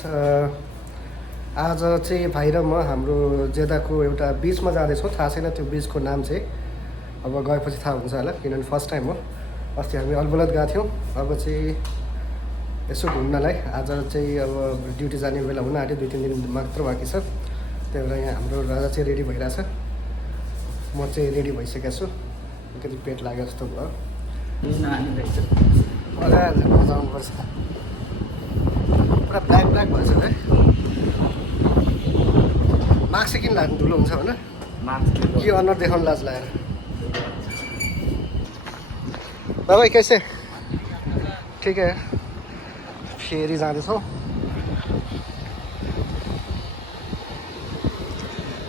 आज चाहिँ भाइ र म हाम्रो जेदाको एउटा बिचमा जाँदैछौँ। थाहा छैन त्यो बिचको नाम चाहिँ, अब गएपछि थाहा हुन्छ होला, किनभने फर्स्ट टाइम हो। अस्ति हामी अलबलद गएको थियौँ, अब चाहिँ यसो घुम्नलाई। आज चाहिँ अब ड्युटी जाने बेला हुन आँट्यो, 2-3 दिन मात्र बाँकी छ। त्यही भएर यहाँ हाम्रो राजा चाहिँ रेडी भइरहेछ, म चाहिँ रेडी भइसकेको छु। अलिकति पेट लाग्यो जस्तो भयो, बजाउनुपर्छ। पुरा ब्ल्याक भएछ है। मास्क किन लाग्नु, धुलो हुन्छ भनेर के अनुहार देखाउनु लाज लागेर। बाबा कैसे? ठिक है। फेरि जाँदैछौँ,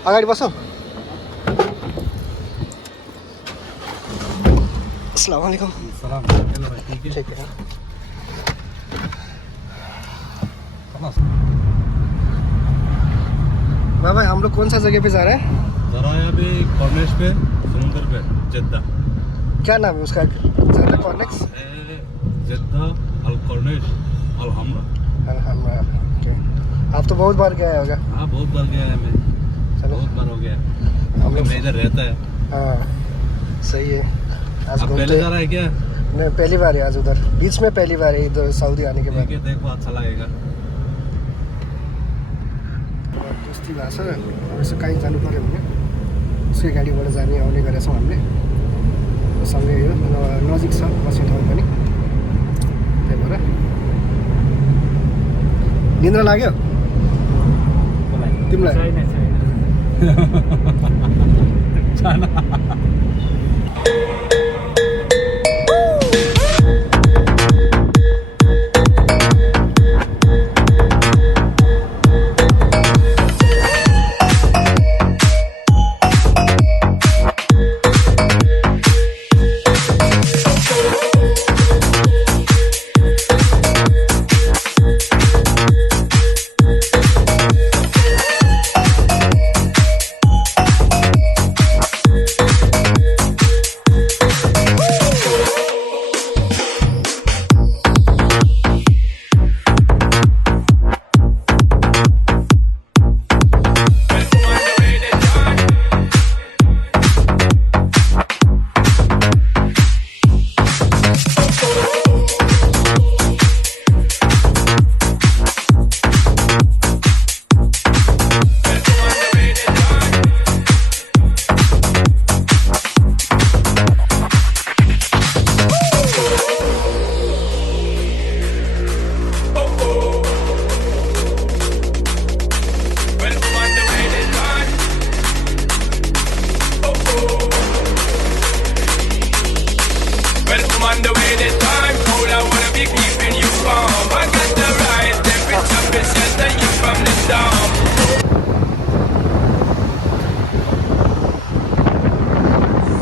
अगाडि बसौँ। अस्सलाम वालेकुम। ठीक है। बाबा हम लोग कौन सा जगह पे जा रहे हैं? अभी कॉर्निश पे, समुंदर पे, जद्दा। क्या नाम है उसका? Jeddah corniche, Jeddah al corniche al Hamra. Okay. आप तो बहुत बार गया होगा। हाँ बहुत बार गया है मैं, चलो बहुत बार हो गया। हम लोग मैं इधर रहता है। हाँ सही है। आज आप पहले जा रहा है क्या? नहीं, पहली बार है आज उधर, बीच में पहली बार है इधर सऊदी आने के बाद। देखो अच्छा लगेगा। दोस्ती भएको छ, यसो कहीँ जानु पऱ्यो भने उसकै गाडीबाट जाने आउने गरेका छौँ हामीले। सँगै यो नजिक छ बस्ने ठाउँ पनि, त्यही भएर। निन्द्रा लाग्यो तिमीलाई?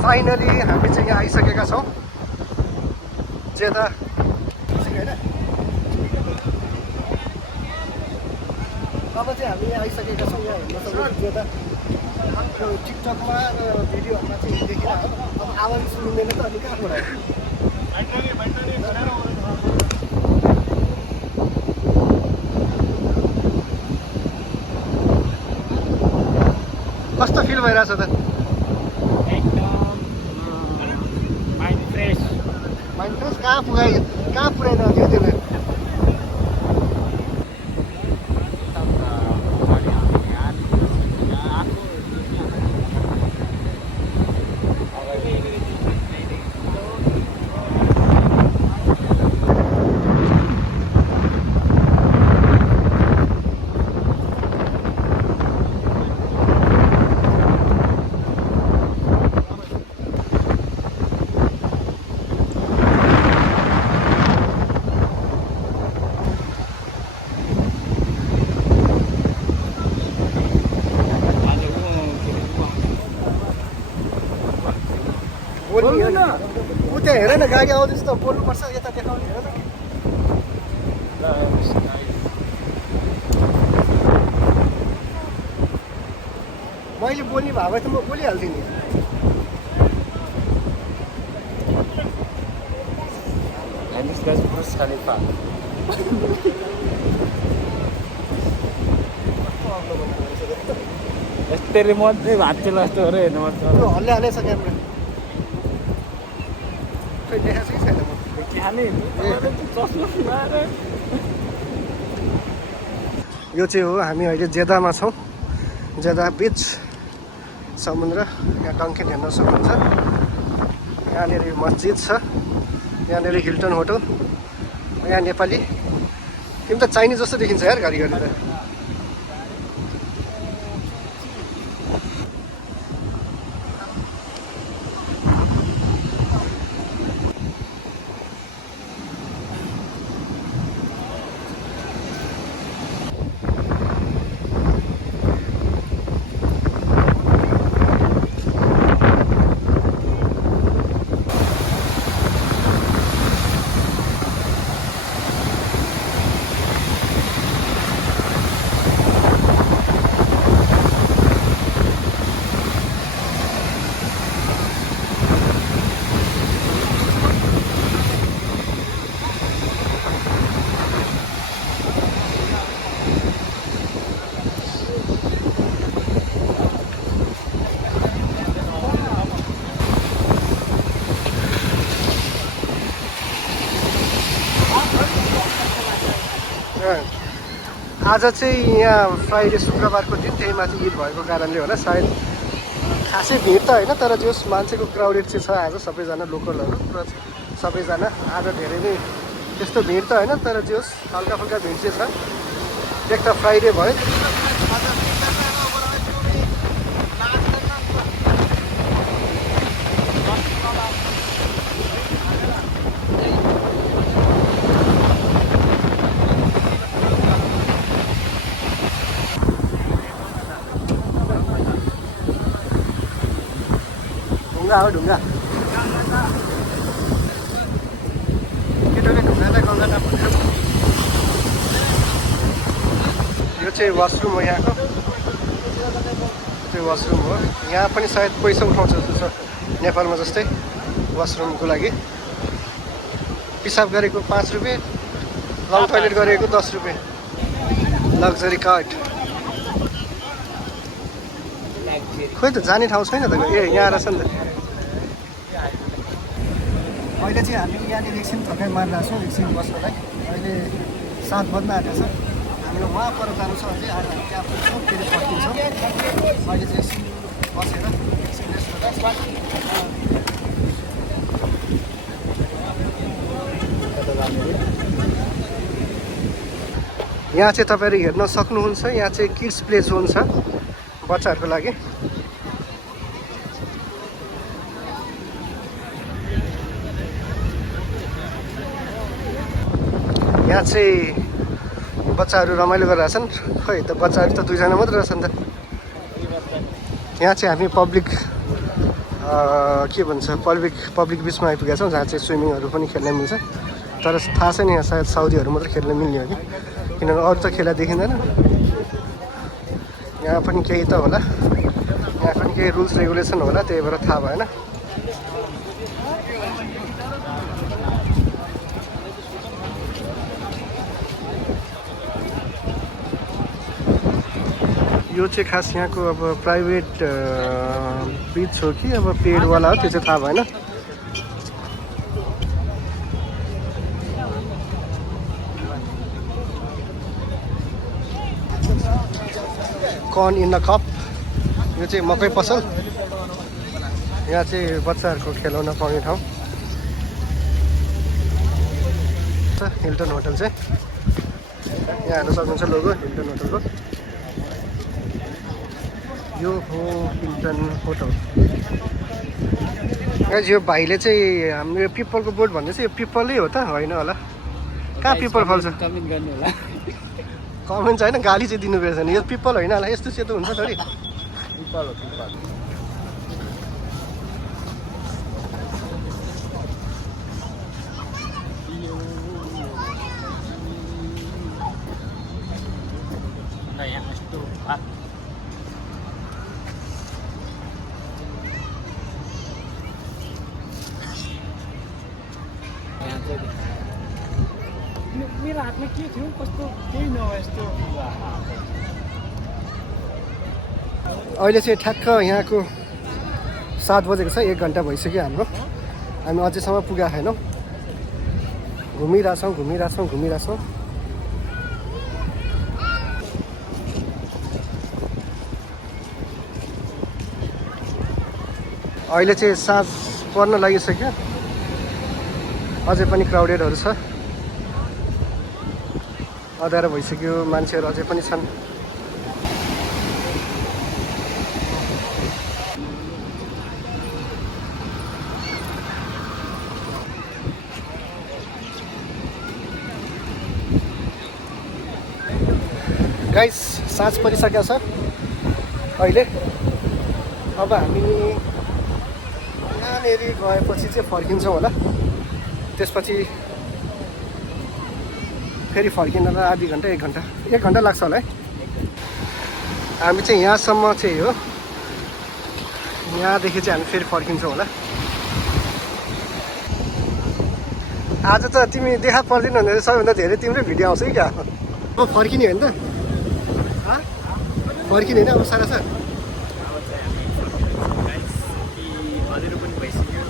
फाइनली हामी चाहिँ यहाँ आइसकेका छौँ जेदा होइन। अब चाहिँ हामी आइसकेका छौँ यहाँ हेर्न सक्नुहुन्छ जेदा। टिकटकमा र भिडियोहरूमा चाहिँ देखिरहेको, अब आवाज सुनिँदैन त अनि कहाँबाट आयो। कस्तो फिल भइरहेछ त? माइन्ड फ्रेस कहाँ पुऱ्याइदियो त्यसले? ऊ त्यहाँ हेर न, गाडी आउँदैछ त, बोल्नुपर्छ, यता देखाउने हेर न। मैले बोल्ने भए भए त म बोलिहाल्थेँ नि। And this guy's Burj Khalifa. यस्तरी मात्रै भाँच्यो जस्तो गरेर हेर्नु पर्छ हल्ले हालेछ क्यामेरा खै देखाएको कि छैन म खाने चस्मा लगाएर यो चाहिँ हो हामी अहिले जेदामा छौँ जेदा बिच समुद्र यहाँ डङ्किन हेर्न सक्नुहुन्छ यहाँनिर मस्जिद छ यहाँनिर हिल्टन होटल यहाँ नेपाली तिमी त चाइनिज जस्तो देखिन्छ यार घरिघरि त आज चाहिँ यहाँ फ्राइडे शुक्रबारको दिन त्यही माथि ईद भएको कारणले होला सायद खासै भिड त होइन तर जस मान्छेको क्राउडेड चाहिँ छ आज सबैजना लोकलहरू र सबैजना आज धेरै नै त्यस्तो भिड त होइन तर जस हल्का फुल्का भिड चाहिँ छ एक त फ्राइडे भयो ढुङ्गा हो ढुङ्गा केटोले ढुङ्गालाई गङ्गा भन्छ यो चाहिँ वासरुम हो यहाँको त्यो वासरुम हो यहाँ पनि सायद पैसा उठाउँछ जस्तो छ नेपालमा जस्तै वासरुमको लागि पिसाब गरेको 5 रुपियाँ लङ टोइलेट गरेको 10 रुपियाँ लग्जरी कार्ड खोइ त जाने ठाउँ छैन त ए यहाँ रहेछ नि त अहिले चाहिँ हामी यहाँनिर एकछिन थकाइ मारिरहेको छौँ एकछिन बस्नलाई अहिले 7 बज्न आएको छ हामीलाई वहाँ पर जानु छ अझै आज हामी त्यहाँ पुग्छौँ फेरि फर्किन्छौँ अहिले चाहिँ एकछिन बसेर एकछिन रेस्ट गर्दा यहाँ चाहिँ तपाईँहरू हेर्न सक्नुहुन्छ यहाँ चाहिँ किड्स प्ले जोन छ बच्चाहरूको लागि यहाँ चाहिँ बच्चाहरू रमाइलो गरिरहेछन् खै त बच्चाहरू त 2 जना मात्रै रहेछन् त यहाँ चाहिँ हामी पब्लिक के भन्छ पब्लिक बिचमा आइपुगेका छौँ जहाँ चाहिँ स्विमिङहरू पनि खेल्न मिल्छ तर थाहा छैन यहाँ सायद साउदीहरू मात्रै खेल्न मिल्ने हो कि किनभने अरू त खेला देखिँदैन यहाँ पनि केही त होला यहाँ पनि केही रुल्स रेगुलेसन होला त्यही भएर थाहा भएन यो चाहिँ खास यहाँको अब प्राइभेट बिच हो कि अब पेडवाला हो त्यो चाहिँ थाहा भएन कर्न इन द कप यो चाहिँ मकै पसल यहाँ चाहिँ बच्चाहरूको खेलाउन पाउने ठाउँ हिल्टन होटल चाहिँ यहाँ हेर्न सक्नुहुन्छ लोगो हिल्टन होटलको यो हो हिल्टन होटल यो भाइले चाहिँ हाम्रो यो पिपलको बोट भन्दै चाहिँ यो पिपलै हो त होइन होला कहाँ पिपल फल्छ कमेन्ट गर्नु होला कमेन्ट चाहिँ होइन गाली चाहिँ दिनुपर्छ नि यो पिपल होइन होला यस्तो सेतो हुन्छ थोरै पिपल हो पिपल यहाँ यस्तो मेरो हातमा के थियो कस्तो केही नहो यस्तो अहिले चाहिँ ठ्याक्क यहाँको 7 बजेको छ, 1 घन्टा भइसक्यो हाम्रो। हामी अझैसम्म पुगेका छैनौँ, घुमिरहेछौँ। अहिले चाहिँ साँझ पर्न लागिसक्यो, अझै पनि क्राउडेडहरू छ, अँध्यारो भइसक्यो, मान्छेहरू अझै पनि छन्। गाइस साँझ परिसकेको छ अहिले। अब हामी यहाँनिर गएपछि चाहिँ फर्किन्छौँ होला, त्यसपछि फेरि फर्किनलाई आधी घन्टा 1 घन्टा लाग्छ होला है। हामी चाहिँ यहाँसम्म चाहिँ हो, यहाँदेखि चाहिँ हामी फेरि फर्किन्छौँ होला। आज त तिमी देखा पर्दैन भने सबैभन्दा धेरै तिम्रै भिडियो आउँछ कि क्या? अब फर्किने होइन त? फर्किने होइन अब सारा छ। अँध्यारो पनि भइसक्यो,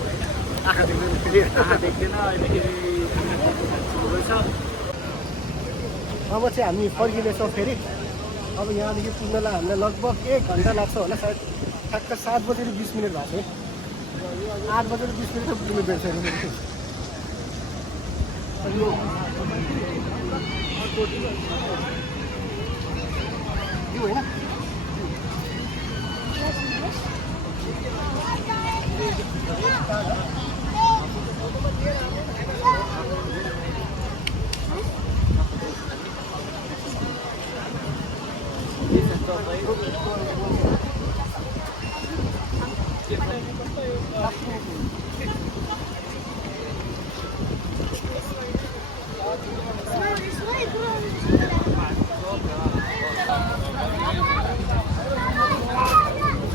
आँखा देख्दैन, अहिलेखेरि अब चाहिँ हामी फर्किँदैछौँ फेरि। अब यहाँदेखि पुग्नलाई हामीलाई लगभग 1 घन्टा लाग्छ होला सायद। ठ्याक्क 7 बजेर 20 मिनट भएको थियो, 8 बजेर 20 मिनट पुग्नु पर्छ यो होइन।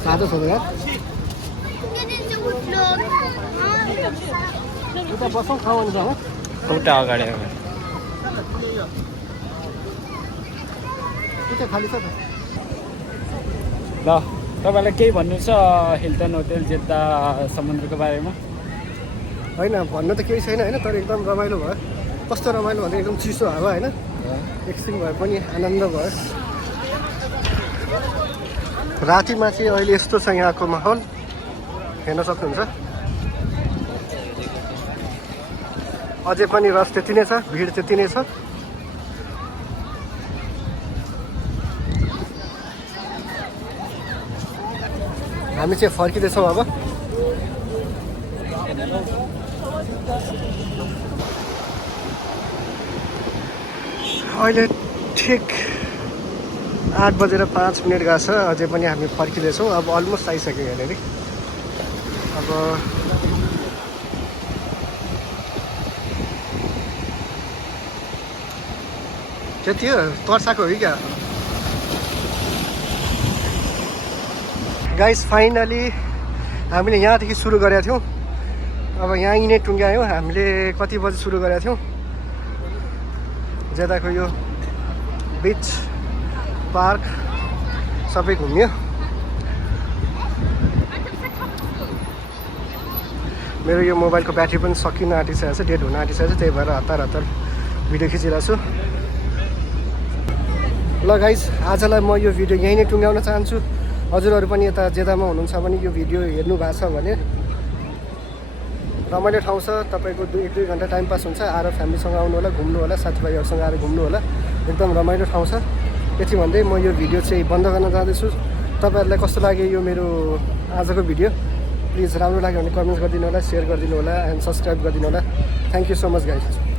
साधो छ यार, उता बसौँ खाऊ भने जाउँ। उता अगाडि उता खाली छ त। ल तपाईँलाई केही भन्नु छ हिल्टन होटेल जेद्दा समुद्रको बारेमा? होइन भन्नु त केही छैन होइन, तर एकदम रमाइलो भयो। कस्तो रमाइलो भन्दा एकदम चिसो हावा होइन, एकछिन भए पनि आनन्द भयो। रातिमा चाहिँ अहिले यस्तो छ यहाँको माहौल, हेर्न सक्नुहुन्छ। अझै पनि रस त्यति नै छ, भिड त्यति नै छ। हामी चाहिँ फर्किँदैछौँ अब। अहिले ठिक 8 बजेर 5 मिनट गएको छ, अझै पनि हामी फर्किँदैछौँ। अब अलमोस्ट आइसक्यो यहाँनिर। अब त्यति हो, तर्साएको हो कि क्या? गाइस फाइनली हामीले यहाँदेखि सुरु गरेका थियौँ, अब यहीँ नै टुङ्ग्यायौँ। हामीले कति बजी सुरु गरेका थियौँ? जेदाको यो बिच पार्क सबै घुम्यो। मेरो यो मोबाइलको ब्याट्री पनि सकिन आँटिसकेको छ, डेड हुन आँटिसकेको छ, त्यही भएर हतार भिडियो खिचिरहेको छु। ल गाइस आजलाई म यो भिडियो यहीँ नै टुङ्ग्याउन चाहन्छु। हजुरहरू पनि यता जेदामा हुनुहुन्छ भने यो भिडियो हेर्नु भएको छ भने रमाइलो ठाउँ छ, तपाईँको 1-2 घन्टा टाइम पास हुन्छ। आएर फ्यामिलीसँग आउनु होला, घुम्नु होला, साथीभाइहरूसँग आएर घुम्नु होला, एकदम रमाइलो ठाउँ छ। यति भन्दै म यो भिडियो चाहिँ बन्द गर्न जाँदैछु। तपाईँहरूलाई कस्तो लाग्यो यो मेरो आजको भिडियो? प्लिज राम्रो लाग्यो भने कमेन्ट गरिदिनु होला, सेयर गरिदिनु होला एन्ड सब्सक्राइब गरिदिनु होला। Thank you so much guys.